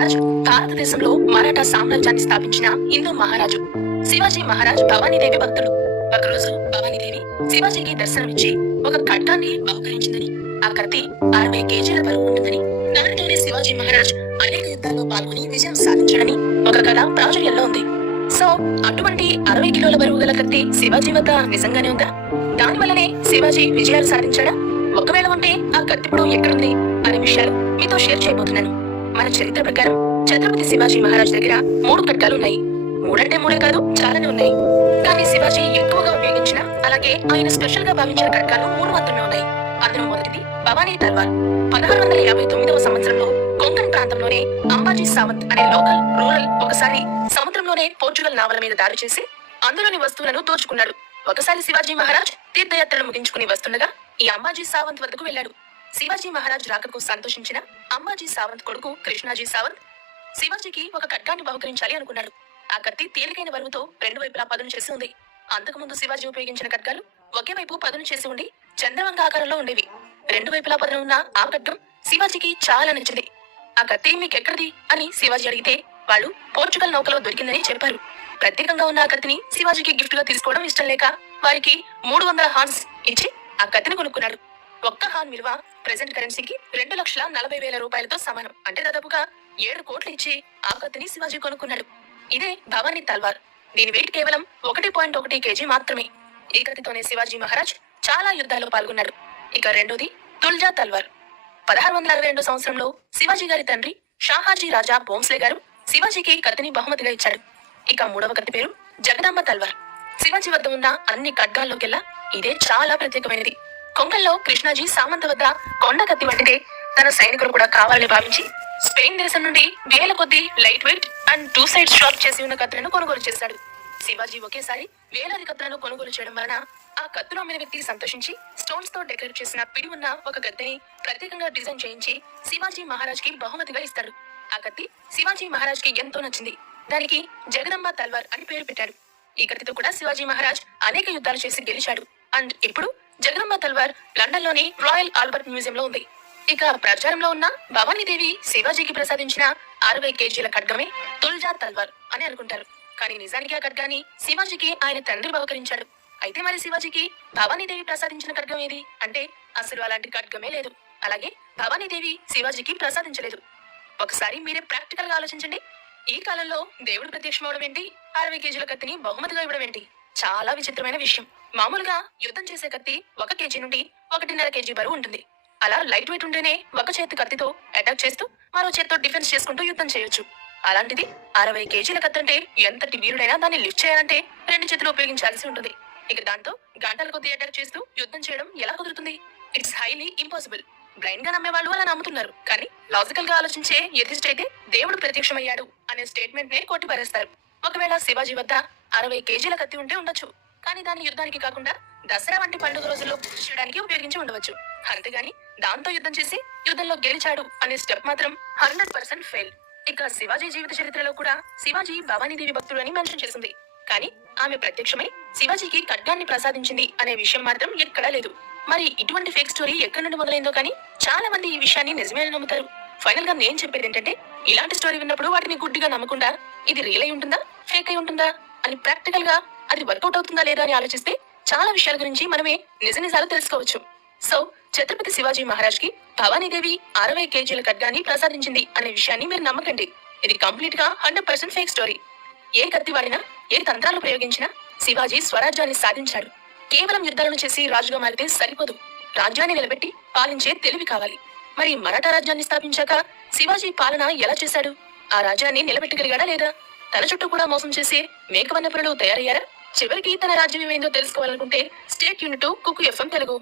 రాజు భారతదేశంలో మరాఠా సామ్రాజ్యాన్ని స్థాపించిన హిందూ మహారాజు శివాజీ మహారాజ్ భవానీదేవి భక్తుడు. ఒకరోజు భవానీదేవి శివాజీకి దర్శనమిచ్చి ఒక ఖడ్గాన్ని బహుకరించిందని, ఆ కత్తి 60 కేజీల బరువు ఉంటుందని, దానితోనే శివాజీ మహారాజ్ అనేక యుద్ధాల్లో పాల్గొని విజయం సాధించాడని ఒక కథ ప్రాచుర్యంలో ఉంది. సో అటువంటి 60 కిలోల బరువు గల కత్తి శివాజీ వద్ద నిజంగానే ఉందా? దాని వల్లనే శివాజీ విజయాలు సాధించాడా? ఒకవేళ ఉంటే ఆ కత్తి ఇప్పుడు ఎక్కడుంది అనే విషయాలు మీతో షేర్ చేయబోతున్నాను. మన చరిత్ర ప్రకారం ఛత్రపతి శివాజీ మహారాజ్ దగ్గర 3 ఖడ్గాలు ఉన్నాయి. 3 అంటే 3 కాదు, చాలానే ఉన్నాయి. కానీ శివాజీ ఎక్కువగా ఉపయోగించిన, అలాగే ఆయన స్పెషల్ గా భావించిన ఖడ్గాలు 3 మాత్రమే ఉన్నాయి. అందులో మొదటిది భవానీ తల్వార్. 1659వ సంవత్సరంలో కొంకణ్ ప్రాంతంలోనే అంబాజీ సావంత్ అనే లోకల్ రూరల్ ఒకసారి సముద్రంలోనే పోర్చుగల్ నావల మీద దాడి చేసి అందులోని వస్తువులను దోచుకున్నాడు. ఒకసారి శివాజీ మహారాజ్ తీర్థయాత్రలు ముగించుకుని వస్తుండగా ఈ అంబాజీ సావంత్ వద్దకు వెళ్లాడు. శివాజీ మహారాజ్ రాకకు సంతోషించిన అంబాజీ సావంత్ కొడుకు కృష్ణాజీ సావంత్ శివాజీకి ఒక ఖడ్గాన్ని బహుకరించాలి అనుకున్నాడు. ఆ కత్తి తేలికైన బరువుతో 2 వైపులా పదును చేసి ఉంది. అంతకుముందు శివాజీ ఉపయోగించిన ఖడ్గాలు ఒకే వైపు పదును చేసి ఉండి చంద్రవంక ఆకారంలో ఉండేవి. 2 వైపులా పదును ఉన్న ఆ ఖడ్గం శివాజీకి చాలా నచ్చింది. ఆ కత్తి మీకెక్కడిది అని శివాజీ అడిగితే వాళ్ళు పోర్చుగల్ నౌకలో దొరికిందని చెప్పారు. ప్రత్యేకంగా ఉన్న ఆ కత్తిని శివాజీకి గిఫ్ట్ గా తీసుకోవడం ఇష్టం లేక వారికి 300 హాన్స్ ఇచ్చి ఆ కత్తిని కొనుక్కున్నాడు. ఒక్క హాన్ విలువ ప్రెసెంట్ కరెన్సీకి 2,40,000 రూపాయలతో సమానం. అంటే దాదాపుగా 7 కోట్లు ఇచ్చి ఆ కత్తిని శివాజీ కొనుక్కున్నాడు. ఇదే భవానీ తల్వార్. దీని వెయిట్ కేవలం 1.1 కేజీ మాత్రమే. ఈ కత్తితోనే శివాజీ మహారాజ్ చాలా యుద్ధాల్లో పాల్గొన్నాడు. ఇక రెండోది తుల్జా తల్వార్. 1662 సంవత్సరంలో శివాజీ గారి తండ్రి షాహాజీ రాజా భోంస్లే గారు శివాజీకి కత్తిని బహుమతిగా ఇచ్చాడు. ఇక మూడవ కత్తి పేరు జగదాంబ తల్వార్. శివాజీ వద్ద ఉన్న అన్ని ఖడ్గాల్లోకెల్లా ఇదే చాలా ప్రత్యేకమైనది. కొంకల్లో కృష్ణాజీ సామంత వద్ద కొండ కత్తి వంటిదే తన సైనికులు కూడా కావాలని భావించి స్పెయిన్ దేశం నుండి వేల కొద్ది light weight and 2 side sharp చేసి ఉన్న కత్తులను కొనుగోలు చేశాడు. శివాజీ ఒకేసారి వేలాది కత్తులను కొనుగోలు చేయడం వలన ఆ కత్తులు అమ్మిన వ్యక్తి సంతోషించి స్టోన్స్ తో డెకరేట్ చేసిన పిడి ఉన్న ఒక కత్తిని ప్రత్యేకంగా డిజైన్ చేయించి శివాజీ మహారాజ్ కి బహుమతిగా ఇస్తాడు. ఆ కత్తి శివాజీ మహారాజ్ కి ఎంతో నచ్చింది. దానికి జగదంబ తల్వార్ అని పేరు పెట్టాడు. ఈ కత్తితో కూడా శివాజీ మహారాజ్ అనేక యుద్ధాలు చేసి గెలిచాడు. అండ్ ఇప్పుడు జగదంబ తల్వార్ లండన్ లోని రాయల్ ఆల్బర్ట్ మ్యూజియం లో ఉంది. ఇక ప్రచారంలో ఉన్న భవానీదేవి శివాజీకి ప్రసాదించిన 60 కేజీల ఖడ్గమే తుల్జా తల్వార్ అని అనుకుంటారు. కానీ నిజానికి ఆ ఖడ్గాన్ని శివాజీకి ఆయన తండ్రి బహుకరించాడు. అయితే మరి శివాజీకి భవానీదేవి ప్రసాదించిన ఖడ్గం ఏది అంటే అసలు అలాంటి ఖడ్గమే లేదు. అలాగే భవానీదేవి శివాజీకి ప్రసాదించలేదు. ఒకసారి మీరే ప్రాక్టికల్ గా ఆలోచించండి. ఈ కాలంలో దేవుడు ప్రత్యక్షమవడం ఏంటి, 60 కేజీల కత్తిని బహుమతిగా ఇవ్వడం ఏంటి? చాలా విచిత్రమైన విషయం. మామూలుగా యుద్ధం చేసే కత్తి 1 కేజీ నుండి 1.5 కేజీ బరువు ఉంటుంది. అలా లైట్ వెయిట్ ఉంటేనే ఒక చేతి కత్తితో అటాక్ చేస్తూ మరో చేతితో డిఫెన్స్ చేసుకుంటూ యుద్ధం చేయొచ్చు. అలాంటిది 60 కేజీల కత్తి అంటే ఎంతటి వీరుడైనా దాన్ని లిఫ్ట్ చేయాలంటే 2 చేతులు ఉపయోగించాల్సి ఉంటుంది. ఇక దాంతో గంటల కొద్ది అటాక్ చేస్తూ యుద్ధం చేయడం ఎలా కుదురుతుంది? It's highly impossible. బ్లైండ్ గా నమ్మే వాళ్ళు అలా నమ్ముతున్నారు. కానీ లాజికల్ గా ఆలోచించే ఎథిస్ట్ అయితే దేవుడు ప్రత్యక్షమయ్యాడు అనే స్టేట్మెంట్ నే కొట్టిపారేస్తారు. ఒకవేళ శివాజీ వద్ద 60 కేజీల కత్తి ఉంటే ఉండొచ్చు. కానీ దాన్ని యుద్ధానికి కాకుండా దసరా వంటి పండుగ రోజుల్లో చేయడానికి ఉపయోగించి ఉండవచ్చు. అంతేగాని దాంతో యుద్ధం చేసి యుద్ధంలో గెలిచాడు అనే స్టెప్ మాత్రం 100% ఫెయిల్. ఇక శివాజీ జీవిత చరిత్రలో కూడా శివాజీ భవానీదేవి భక్తుడు అని మెన్షన్ చేసింది. కానీ ఆమె ప్రత్యక్షమై శివాజీకి ఖడ్గాన్ని ప్రసాదించింది అనే విషయం మాత్రం ఎక్కడా లేదు. మరి ఇటువంటి ఫేక్ స్టోరీ ఎక్కడి నుండి మొదలైందో కానీ చాలా మంది ఈ విషయాన్ని నిజమే నమ్ముతారు. ఫైనల్ గా నేను చెప్పేది ఏంటంటే, ఇలాంటి స్టోరీ విన్నప్పుడు వాటిని గుడ్డిగా నమ్మకుండా ఇది రియల్ అయి ఉంటుందా, ఫేక్ అయి ఉంటుందా అని ప్రాక్టికల్ గా అది వర్కౌట్ అవుతుందా లేదా అని ఆలోచిస్తే చాలా విషయాల గురించి మనమే నిజాలు తెలుసుకోవచ్చు. సో ఛత్రపతి శివాజీ మహారాజ్ కి భవానీదేవి 60 కేజీల ఖడ్గాన్ని ప్రసాదించింది అనే విషయాన్ని మీరు నమ్మకండి. ఇది కంప్లీట్ గా 100% ఫేక్ స్టోరీ. ఏ కత్తి వాడినా, ఏ తంత్రాలు ప్రయోగించినా శివాజీ స్వరాజ్యాన్ని సాధించాడు. కేవలం యుద్ధాలను చేసి రాజుగా మారితే సరిపోదు. రాజ్యాన్ని నిలబెట్టి పాలించే తెలివి కావాలి. మరి మరాఠా రాజ్యాన్ని స్థాపించాక శివాజీ పాలన ఎలా చేశాడు? ఆ రాజ్యాన్ని నిలబెట్టగలిగాడా లేదా? తన చుట్టూ కూడా మోసం చేసి మేకవన్నపురులు తయారయ్యారా? చివరికి తన రాజ్యం ఏమైందో తెలుసుకోవాలనుకుంటే stay tune to Kuku FM Telugu.